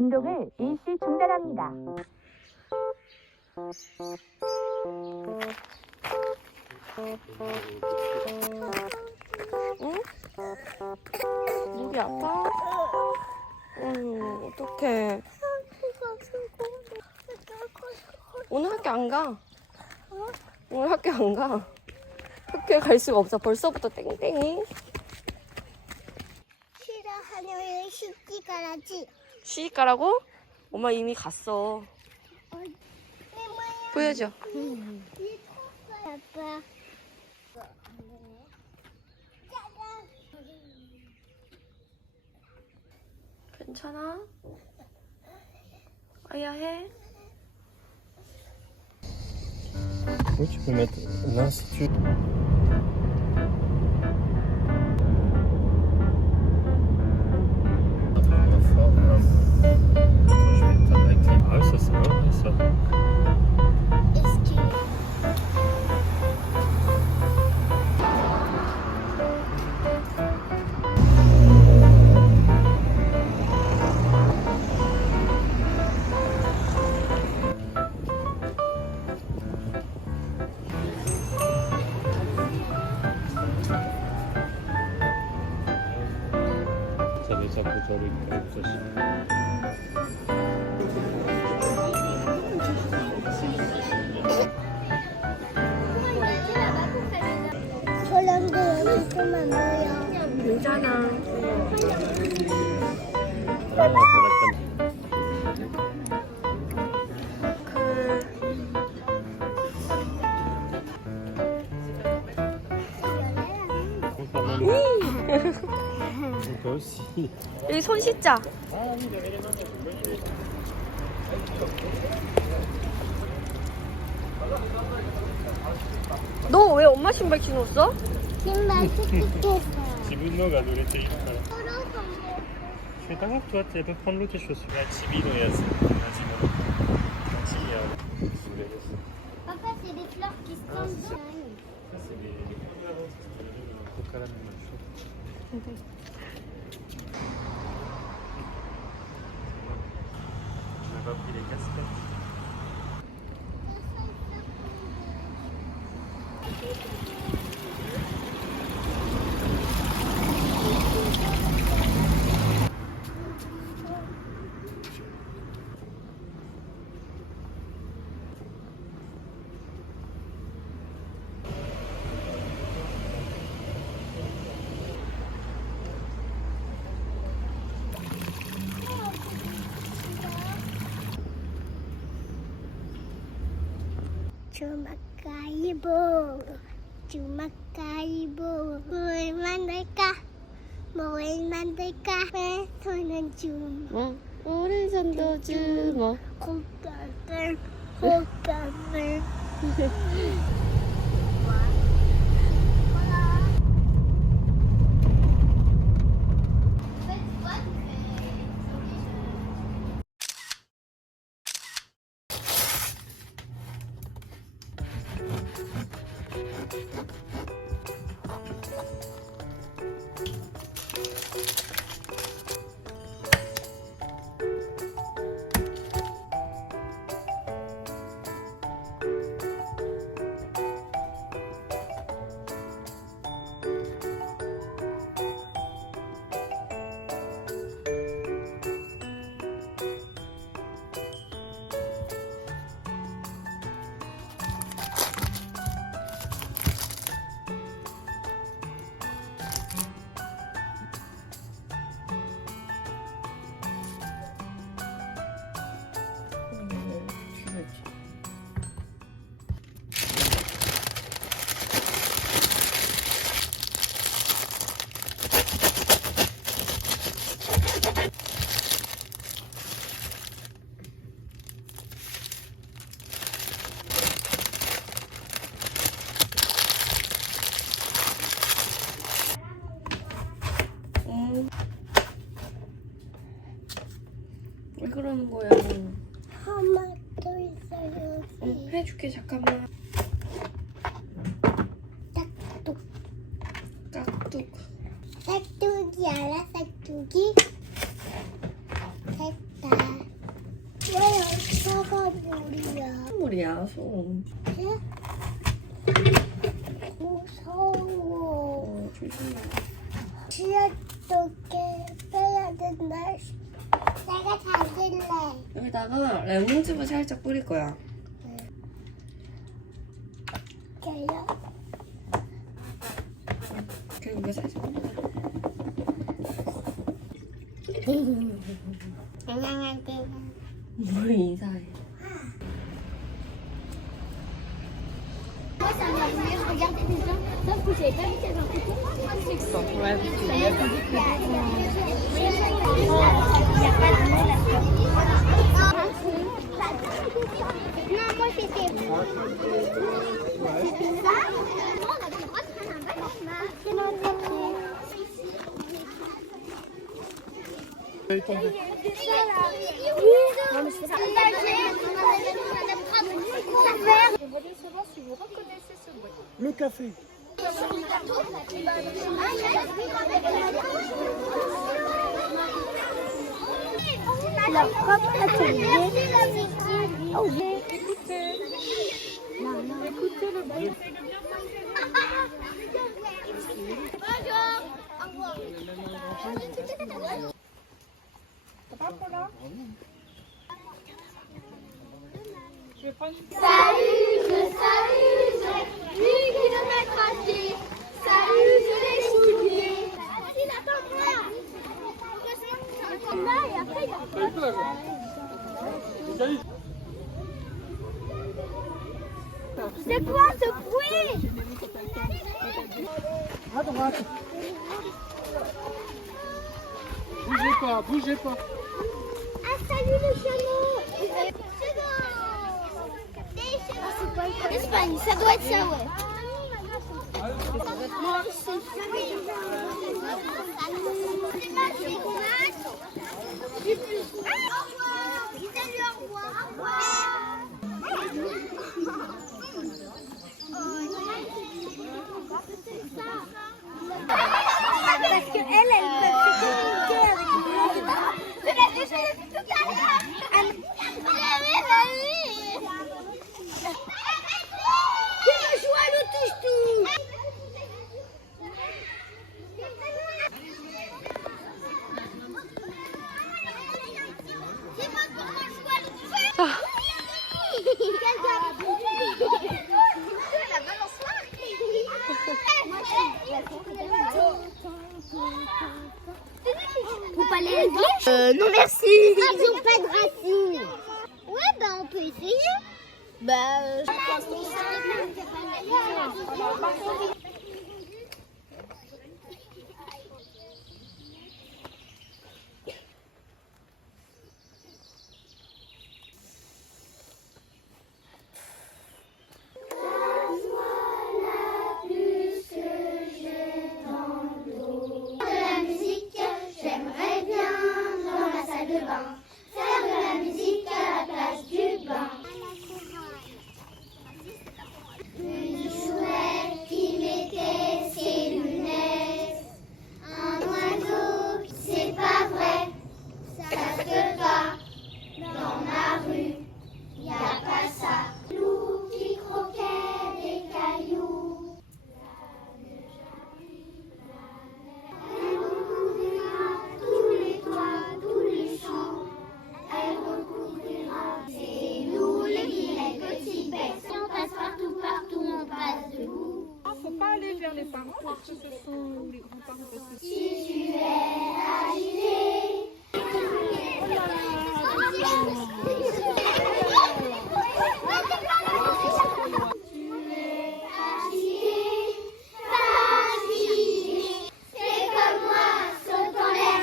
운동을 일시 중단합니다. 응? 목이 아파? 어떡해. 오늘 학교 안 가. 오늘 학교 안 가. 학교에 갈 수가 없어. 벌써부터 땡땡이. 싫어하는 시집 가라지. 시집 가라고? 엄마 이미 갔어. 보여줘. 아빠. 괜찮아? 아야 해? Oui, tu peux mettre là si tu veux. Ah, ça c'est vrai, ça. 자리 잡고 저리 없어. 저랑도 여기 있으면 뭐야? 괜찮아. Toi aussi. 여기 손 씻자. 너 왜 엄마 신발 신었어? 신발 뜯겠어. 지분노가 노래 제일 좋아. C'est pas grave, toi, tu peux prendre l'eau tes chaussures. La Tibi, non, il y a ça. Papa, c'est des fleurs qui se tombent dedans. Ça, c'est des coca la même chose. Je n'ai pas pris les casquettes. 주먹가이보 뭘 만들까? 뭘 만들까? 왜 손은 주먹 오른손도 주먹. 콧감을 콧감을 왜 그러는 거야? 하나 더 있어요. 해줄게 잠깐만. 짝뚝 깍둑. 짝뚝이 알아? 짝뚝이 됐다. 소금물이야, 소금. 무서워. 조심해. 어떻게 빼야 된다. 내가 잡을래. 여기다가 레몬즙을 살짝 뿌릴 거야. 돼요? 그리고 이거 살짝 뿌려. 안녕하세요. 뭘 인사해. Regardez les gens, sauf que j'avais pas vu qu'il y avait un couteau. Non, moi c'était. C'était ça. On avait le droit de faire un bac. C'est notre papier. Non, mais c'est ça. Je vous dis souvent si vous reconnaissez ce bruit. Le café. Leur propre atelier. Oh, Écoutez. Écoutez le bruit. Ça va, Paula? Je vais prendre une... Salut, 8 kilomètres à pied. Salut, les souliers. C'est quoi ce bruit? À droite. Bougez pas, bougez pas. Ah, salut le chameau. Espagne, ça doit être ça, ouais. Parce qu'elle, elle peut se communiquer avec les gens. Je l'ai vu tout à l'heure. Tu veux jouer à l'autouche-tout? C'est pas pour moi jouer à l'autouche-tout. La balançoire. Faut pas les régler? Non merci. Ils ont pas de racines. Ouais, bah on peut essayer. Bah, j'aimerais bien dans la salle de bain faire de la musique à la place du bain. Une chouette qui mettait ses lunettes, un oiseau, c'est pas vrai, ça se pas dans ma rue, y a pas ça. Loup qui croquait des cailloux. Elle recouvrira tous les toits, tous les champs. Elle recouvrira. C'est nous les vilains petits bêtes. Si on passe partout, partout, on passe debout. Faut pas aller vers les parents parce que ce sont les grands-parents. Parce que... Si tu es agité. C'est comme moi, saute en l'air.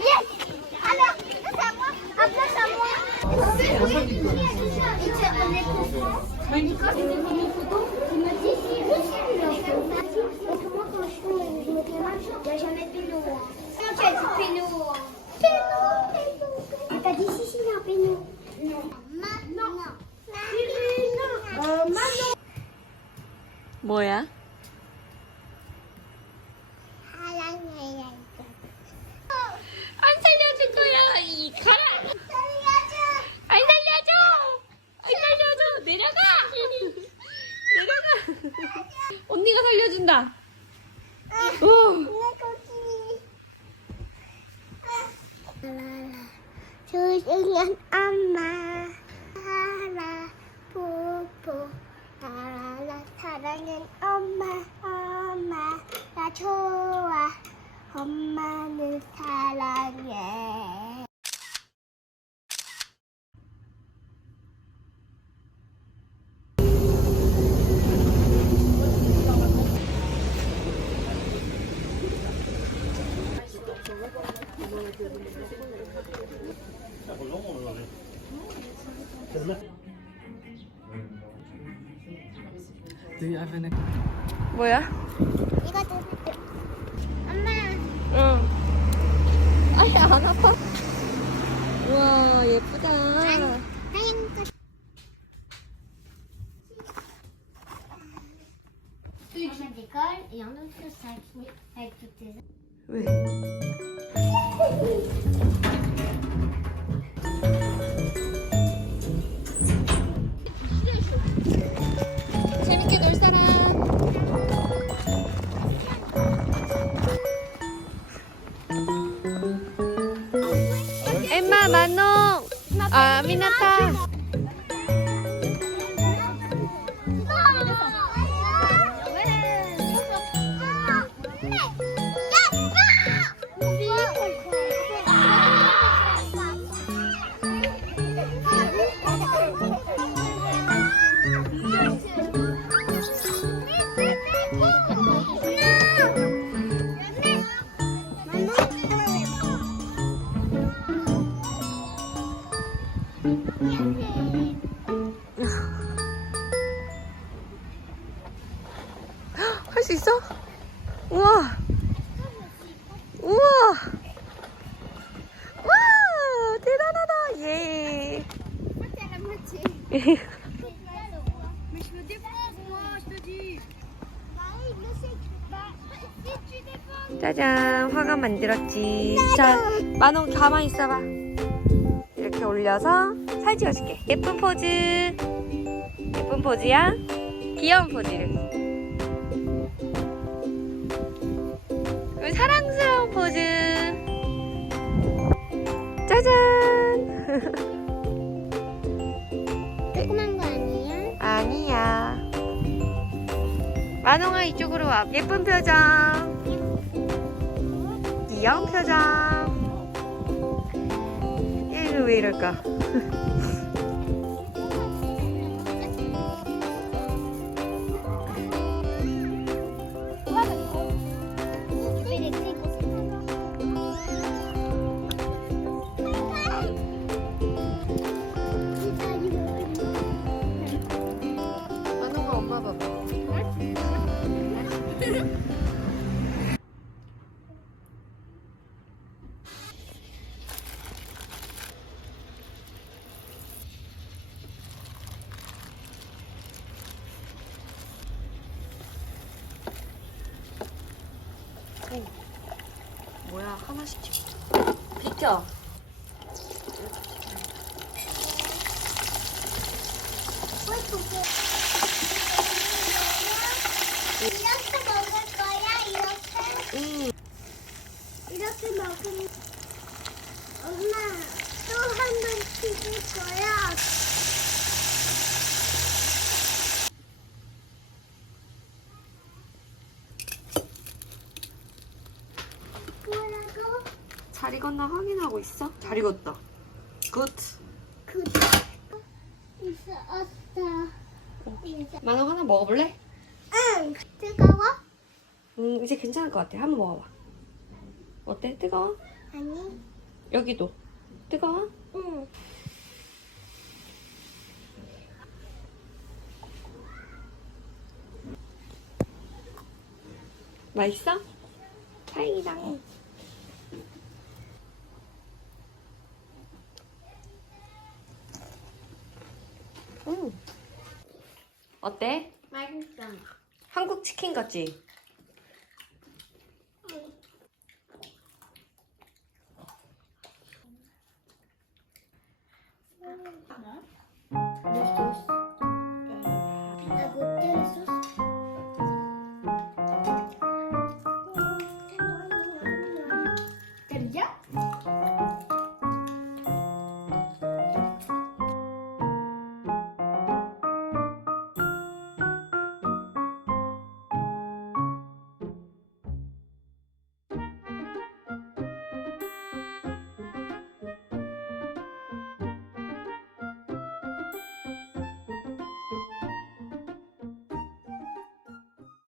Yes! Alors, c'est à moi. Après, c'est à moi. Nicolas, il me prend une photo. Il me dit si je suis une parce que moi, quand je me fais mal, il n'y a jamais de péno. Comment tu as dit péno? Péno, péno, péno. 뭐야? 사랑해요. 안 살려줄 거야. 이 가라. 살려줘. 안 살려줘. 안 살려줘. 내려가. 내려가. 언니가 살려준다. 소중한 엄마 하라 뽀뽀 하라 사랑은 엄마 엄마 나 좋아 엄마는 사랑해. Do you have any? 뭐야? 이거 들을게. 엄마 응. 아니 안 아파. 우와 예쁘다. 하얀 거. Tu d'école et en autre sac avec toutes tes. 왜? 재밌게 놀 사람. 엠마 만농. 아 미나타. 할 수 있어? 우와. 우와. 와 대단하다. 예. 짜잔 화관 만들었지. 자 만원 가만히 있어봐. 이렇게 올려서 사진 찍어줄게. 예쁜 포즈. 예쁜 포즈야. 귀여운 포즈를. 그리고 사랑스러운 포즈. 짜잔. 조그만 거 아니에요? 아니야. 만홍아 이쪽으로 와. 예쁜 표정. 귀여운 표정. 얘는 왜 이럴까? 만홍아 엄마 봐봐. 뭐야 하나씩 찍어. 비켜. 이렇게 먹을 거야? 이렇게? 이렇게 먹으면 엄마 또 한 번 찍을 거야. 뭐라고? 잘 익었나 확인하고 있어? 잘 익었다. 굿. 그 있었어. 만홍 하나 먹어볼래? 응. 뜨거워? 이제 괜찮을 것 같아. 한번 먹어봐. 어때? 뜨거워? 아니. 여기도 뜨거워? 응. 맛있어? 다행이다. 어때? 맛있어. 한국 치킨 같지?